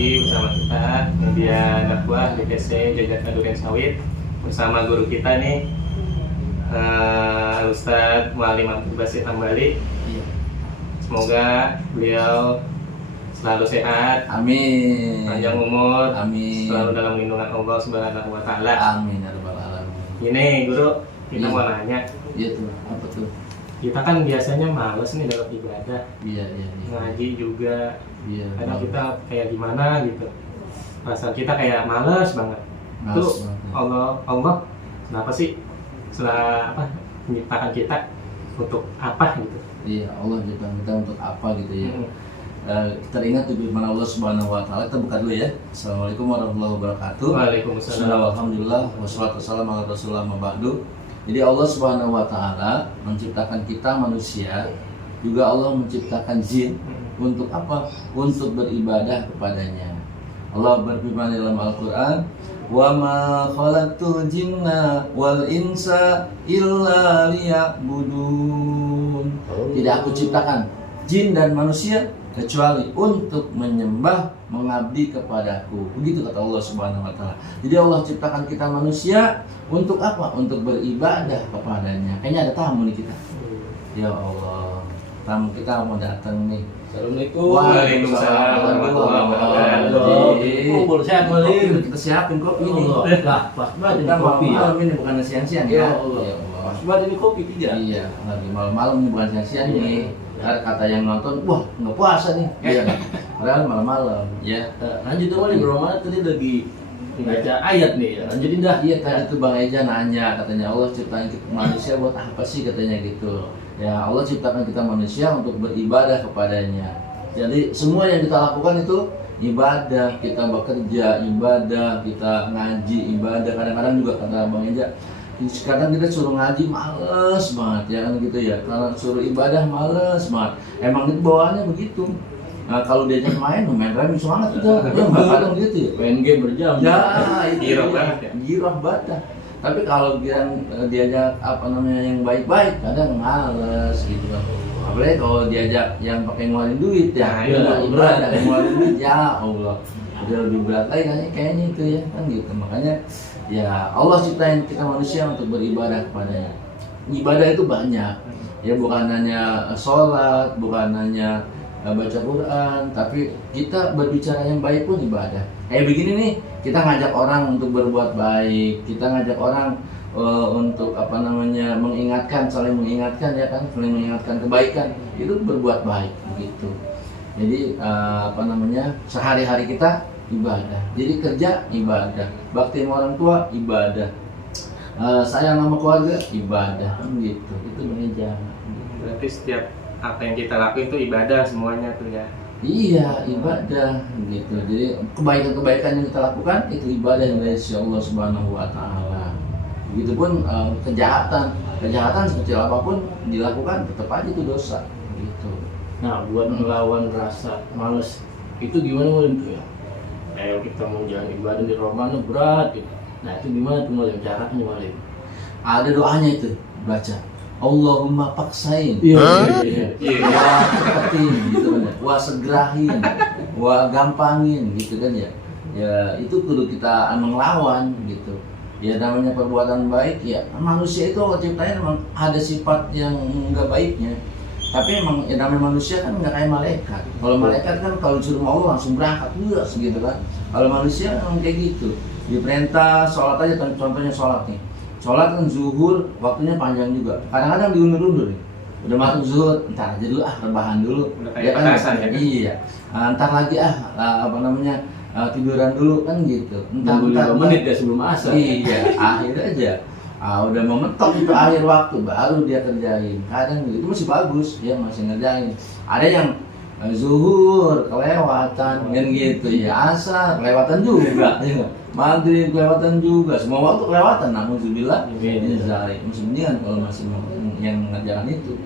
lagi bersama kita media dakwah DTC Jajakan Durian Sawit bersama guru kita nih Ustadz Muhammad Mantur Basir Hambali. Semoga beliau selalu sehat, amin, panjang umur, amin, selalu dalam lindungan Allah Subhanahu wa Ta'ala. Amin ya rabbal alamin. Ini guru, kita mau nanya. Iya tuh, apa tuh? Kita kan biasanya males nih dalam ibadah. Iya. Ngaji juga. Iya. Kadang kita kayak gimana gitu. Perasaan kita kayak males banget. Itu Allah kenapa sih setelah menciptakan kita untuk apa gitu? Iya, Allah menciptakan kita untuk apa gitu ya. Kita ingat tuh firman Allah Subhanahu wa Ta'ala. Kita buka dulu ya. Assalamualaikum warahmatullahi wabarakatuh. Waalaikumsalam. Alhamdulillah wassalatu wassalamu ala Rasulillah ma ba'du. Jadi Allah Subhanahu wa Ta'ala menciptakan kita manusia, juga Allah menciptakan jin untuk apa? Untuk beribadah kepadanya. Allah berfirman dalam Al-Qur'an, "Wa ma khalaqtul jinna wal insa illa liya'budun." Tidak aku ciptakan jin dan manusia kecuali untuk menyembah, mengabdi kepadaku. Begitu kata Allah Subhanahu wa Ta'ala. Jadi Allah ciptakan kita manusia untuk apa? Untuk beribadah kepadanya. Kayaknya ada tamu nih kita. Ya Allah, tamu kita mau datang nih. Assalamualaikum. Waalaikumsalam warahmatullahi wabarakatuh. Sehat Malim. Kita siapin kopi ini. Lah, pas banget ini Kita kopi ya. malam ini bukan siang-siang Ya ya. Allah. Ya Allah. Pas banget ini kopi 3. Iya, lagi malam-malam nih bukan siang-siang nih. Kata yang nonton, wah nggak puasa nih. Iya kan? Padahal malam-malam. Ya. Lanjut dong Malim, bro. Mana tadi lagi baca ayat nih ya. Lanjutin dah. Iya tadi tuh Bang Eja nanya, katanya Allah ciptain kita manusia buat apa sih katanya gitu. Ya Allah ciptakan kita manusia untuk beribadah kepadanya. Jadi semua yang kita lakukan itu ibadah, kita bekerja ibadah, kita ngaji ibadah. Kadang-kadang juga kata Bang Eja, kadang kita suruh ngaji males banget ya kan gitu ya. Kalau suruh ibadah males banget. Emang itu bawaannya begitu. Nah, kalau diajak main remi semangat kita. Ya kadang gitu ya. Main game berjam. Ya, itu Giroh dia. banget ya. Giroh banget. Tapi kalau diajak yang baik-baik kadang males gitu kan. Apalagi kalau diajak yang pakai ngeluarin duit ya, ibadah ngeluarin duit ya Allah. Udah lebih berat lagi kayaknya itu ya kan gitu. Makanya ya Allah ciptain kita manusia untuk beribadah kepadanya. Ibadah itu banyak. Ya bukan hanya sholat, bukan hanya baca Quran, tapi kita berbicara yang baik pun ibadah. Kayak begini nih, kita ngajak orang untuk berbuat baik, kita ngajak orang untuk mengingatkan, saling mengingatkan ya kan, saling mengingatkan kebaikan, itu berbuat baik begitu. Jadi sehari-hari kita ibadah. Jadi kerja ibadah, bakti sama orang tua ibadah, sayang sama keluarga ibadah, gitu. Itu meja. Berarti setiap apa yang kita lakuin itu ibadah semuanya tuh ya. Iya, ibadah gitu. Jadi kebaikan-kebaikan yang kita lakukan itu ibadah yang dari Allah Subhanahu wa Ta'ala. Begitupun kejahatan sekecil apapun dilakukan tetap aja itu dosa gitu. Nah, buat melawan rasa males itu gimana Malim tuh ya? Ayo kita mau jalan ibadah di Ramadan berat gitu. Nah, itu gimana tuh Malim caranya Malim? Ada doanya itu, baca. Allahumma paksain, Iya. wah cepetin gitu kan ya, wah segerahin, wah gampangin gitu kan ya. Ya itu kudu kita melawan gitu. Ya namanya perbuatan baik ya, manusia itu Allah ciptain emang ada sifat yang enggak baiknya. Tapi emang ya namanya manusia kan enggak kayak malaikat. Kalau malaikat kan kalau disuruh Allah langsung berangkat gitu kan. Kalau manusia emang kayak gitu. Diperintah sholat aja, contohnya sholat nih. Sholat kan zuhur, waktunya panjang juga. Kadang-kadang diundur-undur nih. Udah masuk zuhur, ntar aja dulu rebahan dulu. Udah kayak petasan ya kan? Iya. Ntar lagi tiduran dulu kan gitu. Ntar 5 menit ya sebelum asar. Iya, akhir aja. Udah mau mentok itu akhir waktu baru dia kerjain. Kadang gitu, itu masih bagus, dia masih ngerjain. Ada yang zuhur kelewatan kan gitu ya, asar kelewatan juga ya, maghrib kelewatan juga, semua waktu kelewatan. Namun zubillah ini zalim mendingan kalau masih yang mengerjakan itu.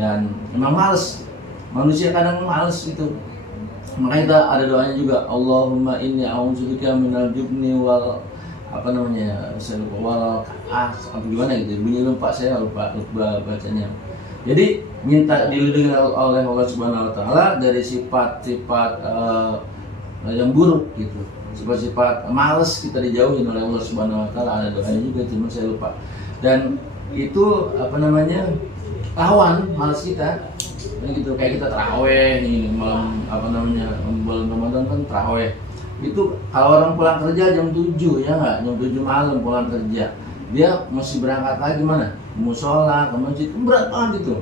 Dan memang males, manusia kadang males itu. Makanya kita ada doanya juga, Allahumma inni a'udzubika minal jubni wal gimana gitu, bunyi lupa, saya lupa bacanya. Jadi minta dilindungi oleh Allah Subhanahu wa Ta'ala dari sifat-sifat yang buruk gitu. Sifat-sifat malas kita dijauhin oleh Allah Subhanahu wa taala, ada doanya juga cuma saya lupa. Dan itu apa namanya? Lawan malas kita. Gitu kayak kita taraweh nih malam apa namanya? Bulan Ramadan kan taraweh. Itu kalau orang pulang kerja jam 7 ya nggak, jam 7 malam pulang kerja, dia mesti berangkat lagi mana? Musola, ke masjid, berat banget itu.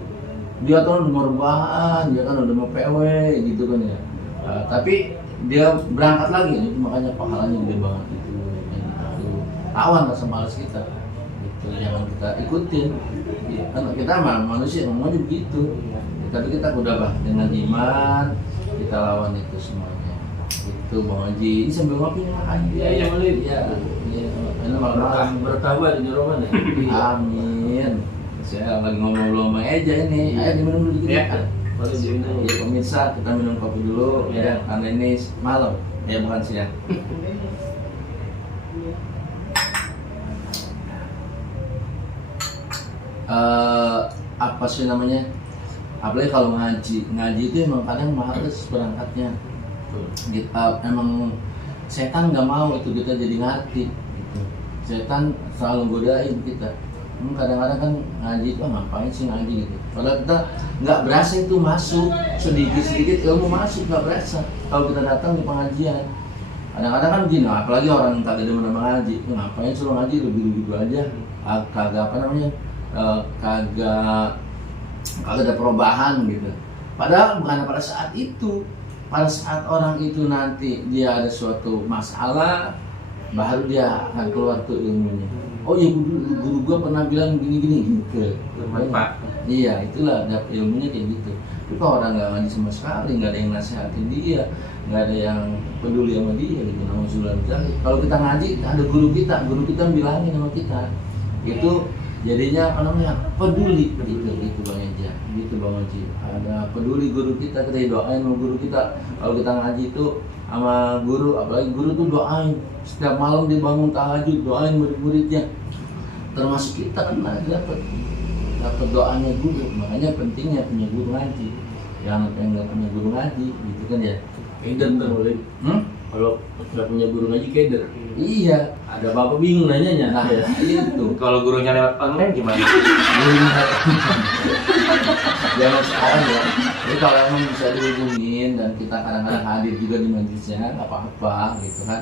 Dia kan udah mau rebahan, dia kan udah mau PW gitu kan ya. Tapi dia berangkat lagi, itu makanya pahalanya gede banget itu. Lawan rasa malas kita, gitu. Jangan kita ikutin. Ya, kan kita manusia ngomongnya begitu. Tapi kita udah bah dengan iman, kita lawan itu semuanya. Itu Bang Haji, ini sambil ngopi nih makan. Iya boleh. Iya. Ini malam bertambah di Roman ya. Amin. Saya lagi ngomong sama Eja ini. Ayo diminum dulu dikit. Ya. Boleh diminum. Ya pemirsa, kita minum kopi dulu ya. Karena ini malam, ya bukan siang. Apa sih namanya? Apalagi kalau ngaji itu emang kadang males berangkatnya. Kita emang setan nggak mau itu kita jadi ngerti gitu. Setan selalu godain kita. Kadang-kadang kan ngaji itu ngapain sih ngaji gitu. Padahal kita nggak berasa itu masuk, sedikit-sedikit ilmu masuk nggak berasa. Kalau kita datang di pengajian, kadang-kadang kan gini, apalagi orang yang kagak demen sama ngaji, ngapain suruh ngaji begitu aja, kagak apa namanya, kagak ada perubahan gitu. Padahal bukan pada saat itu. Pada saat orang itu nanti dia ada suatu masalah, baru dia akan keluar tuh ilmunya. Oh iya, guru gua pernah bilang gini-gini gitu. Bermanfaat. Iya, itulah ada ilmunya kayak gitu. Tapi kalau orang nggak ngaji sama sekali, nggak ada yang nasihatin dia, nggak ada yang peduli sama dia gitu. Nauzubillah. Kalau kita ngaji, ada guru kita bilangin sama kita. Itu jadinya apa namanya? Peduli gitu Bang Eja. Gitu Bang Haji. Ada peduli guru kita doain sama guru kita. Kalau kita ngaji itu sama guru, apalagi guru tuh doain. Setiap malam dia bangun tahajud, doain murid-muridnya. Termasuk kita kan dapat doanya guru. Makanya pentingnya punya guru ngaji. Jangan yang nggak punya guru ngaji, gitu kan ya. Keder ntar boleh. Kalau nggak punya guru ngaji keder. Iya. Ada apa-apa bingung nanyanya. Nah, itu. Kalau gurunya lewat online gimana? Jangan sekarang ya. Jadi kalau emang bisa dihubungin dan kita kadang-kadang hadir juga di majelisnya, nggak apa-apa gitu kan.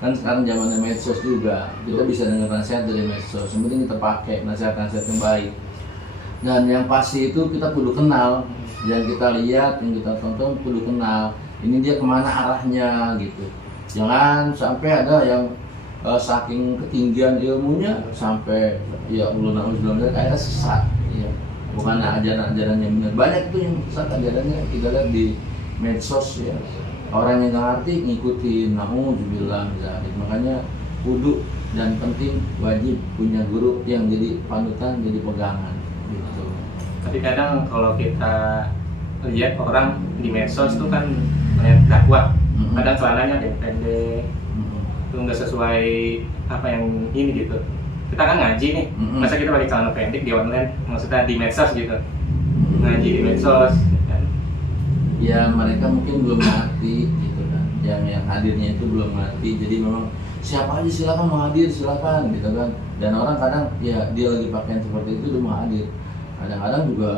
Kan sekarang zamannya medsos juga, kita bisa dengar nasihat dari medsos. Yang penting kita pakai nasihat-nasihat yang baik. Dan yang pasti itu kita kudu kenal. Yang kita lihat, yang kita tonton kudu kenal. Ini dia kemana arahnya gitu. Jangan sampai ada yang saking ketinggian ilmunya sampai ya Allah akhirnya sesat. Ya. Bukan ajaran-ajaran yang benar. Banyak itu yang sesat ajarannya kita lihat di medsos ya. Orang yang nggak ngerti ngikutin, nauzubillah. Makanya kudu dan penting wajib punya guru yang jadi panutan, jadi pegangan gitu. Tapi kadang kalau kita lihat orang di medsos tuh kan banyak dakwah, kadang celananya ada yang pendek, itu nggak sesuai apa yang ini gitu. Kita kan ngaji nih, masa kita pakai celana pendek di online, maksudnya di medsos gitu, ngaji di medsos. Kan? Ya mereka mungkin belum ngerti gitu kan, yang hadirnya itu belum ngerti, jadi memang siapa aja silakan mau hadir silakan gitu kan. Dan orang kadang ya dia lagi pakaian seperti itu dia mau hadir. Kadang-kadang juga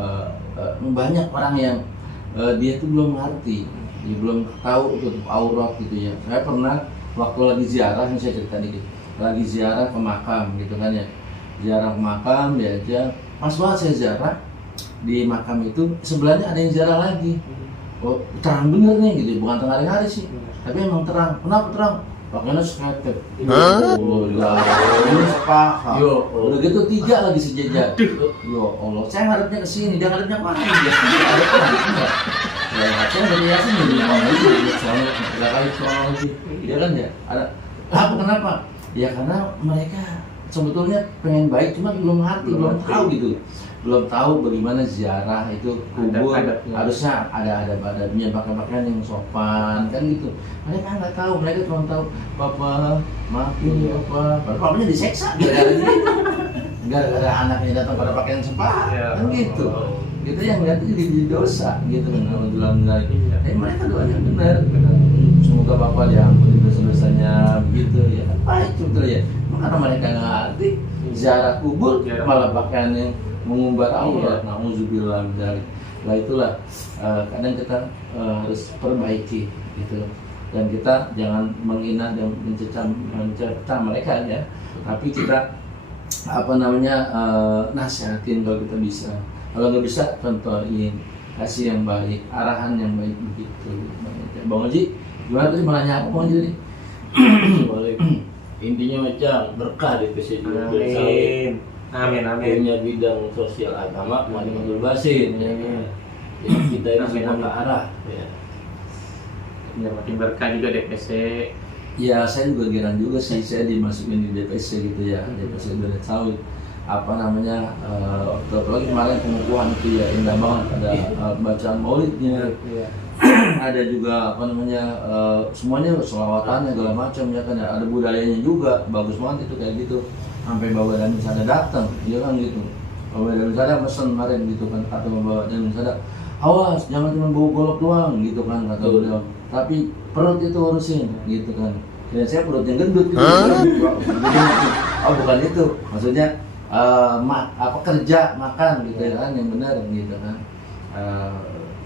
banyak orang yang dia tuh belum ngerti, dia belum tahu tutup aurat gitu ya. Saya pernah waktu lagi ziarah, ini saya cerita dikit, lagi ziarah ke makam gitu kan ya, ziarah ke makam diajak, pas banget saya ziarah di makam itu sebelahnya ada yang ziarah lagi. Oh terang bener nih gitu, bukan tengah hari sih, tapi emang terang. Kenapa terang? Pakainya sketep. Oh ini sepakat. Udah gitu 3 lagi sejajar. Yo Allah, saya ngadepnya ke sini, dia ngadepnya ke mana? Dia ada apa? Ya saya dari yasin jadi orang itu, soalnya 3 kali soal lagi. Dia kan ya ada apa kenapa? Ya karena mereka sebetulnya pengen baik, cuma belum ngerti, belum tahu gitu. Belum tahu bagaimana ziarah itu kubur, harusnya ada adabnya, pakai pakaian yang sopan kan gitu. Mereka nggak tahu, mereka cuma tahu papa maafin ya apa, papanya diseksa gara-gara anaknya datang pada pakaian sopan kan gitu. Kita yang lihat jadi dosa gitu kan kalau dalam benar. Iya. Tapi mereka doanya benar. Semoga Bapak diampuni dosa-dosanya begitu ya. Baik betul ya. Karena mereka nggak ngerti ziarah kubur malah pakaian yang mengumbar aurat. Nauzubillah min dzalik. Nah itulah kadang kita harus perbaiki gitu. Dan kita jangan menghina dan mencecah mereka ya, tapi kita nasihatin kalau kita bisa. Kalau nggak bisa contohin, kasih yang baik, arahan yang baik begitu. Bang Haji, gimana tadi menanya apa Bang Haji tadi? Balik. Intinya macam berkah di PC juga. Amin. Amin. Amin. Punya bidang sosial agama mau dibebasin. Jadi kita ini semua ke arah. Ya. Ya makin berkah juga DPC. Ya saya juga giran juga sih, saya dimasukin di DPC gitu ya, DPC Duren Sawit. Apalagi kemarin pengukuhan itu ya indah banget, ada bacaan maulidnya. Ada juga semuanya selawatannya segala macam ya kan, ada budayanya juga bagus banget itu kayak gitu. Sampai Bapak dan Misada datang, ya kan gitu. Bapak dan Misada pesen kemarin gitu kan, kata Bapak dan Misada, awas jangan cuma bawa golok doang gitu kan kata beliau, tapi perut itu urusin gitu kan. Dan saya perut yang gendut gitu. Oh bukan itu, maksudnya kerja makan gitu ya kan yang benar gitu kan.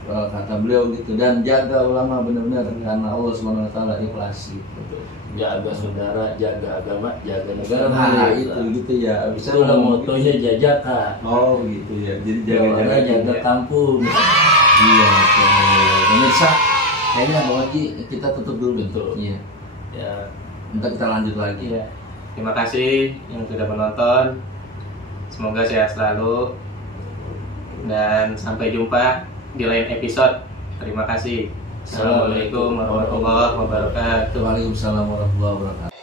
Kata beliau gitu, dan jaga ulama benar-benar karena Allah SWT ikhlas gitu. Jaga saudara, jaga agama, jaga negara. Nah itu gitu ya. Bisa lah motonya jajaka. Oh gitu ya. Jadi jaga kampung. Iya. Pemirsa, kayaknya Bang Haji kita tutup dulu betul. Iya. Ya. Ntar kita lanjut lagi. Iya. Terima kasih yang sudah menonton. Semoga sehat selalu dan sampai jumpa di lain episode. Terima kasih. Assalamualaikum warahmatullahi wabarakatuh. Waalaikumsalam warahmatullahi wabarakatuh.